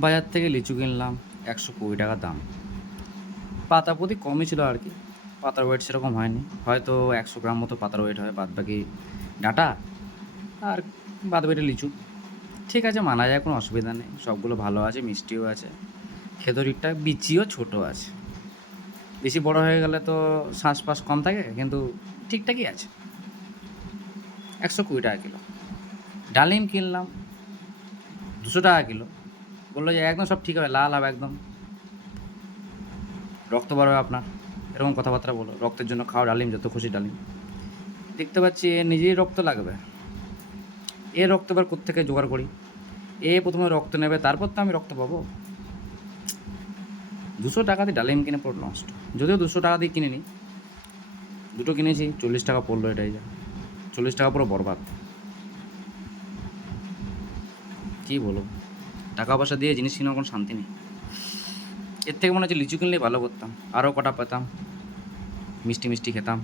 বাজার থেকে লিচু কিনলাম, 120 টাকা দাম। পাতা প্রতি কমই ছিল আর কি, পাতার ওয়েট সেরকম হয়নি, হয়তো 100 গ্রাম মতো পাতার ওয়েট হয়, বাদ বাকি ডাঁটা আর বাদ বাকি লিচু। ঠিক আছে, মানা যায়, কোনো অসুবিধা নেই, সবগুলো ভালো আছে, মিষ্টিও আছে, খেতে ঠিকঠাক, বিচিও ছোটো আছে। বেশি বড় হয়ে গেলে তো শ্বাস পাস কম থাকে, কিন্তু ঠিকঠাকই আছে। 120 টাকা কিলো। ডালিম কিনলাম 200 টাকা কিলো। বললো যে একদম সব ঠিক হবে, লাল হবে একদম, রক্ত বাড়বে আপনার, এরকম কথাবার্তা বলো, রক্তের জন্য খাও ডালিম, যত খুশি ডালিম। দেখতে পাচ্ছি এ নিজেই রক্ত লাগবে, এ রক্ত এবার কোত্থেকে জোগাড় করি? এ প্রথমে রক্ত নেবে, তারপর তো আমি রক্ত পাবো। 200 টাকা দিয়ে ডালিম কিনে পুরো নষ্ট। যদিও 200 টাকা দিয়ে কিনে নিই, দুটো কিনেছি, 40 টাকা পড়লো, এটাই যা, 40 টাকা পুরো বরবাদ। কী বলো, টাকা পয়সা দিয়ে জিনিস কিনে কোনো শান্তি নেই। এর থেকে মনে হচ্ছে লিচু কিনলেই ভালো করতাম, আরও কটা পেতাম, মিষ্টি মিষ্টি খেতাম।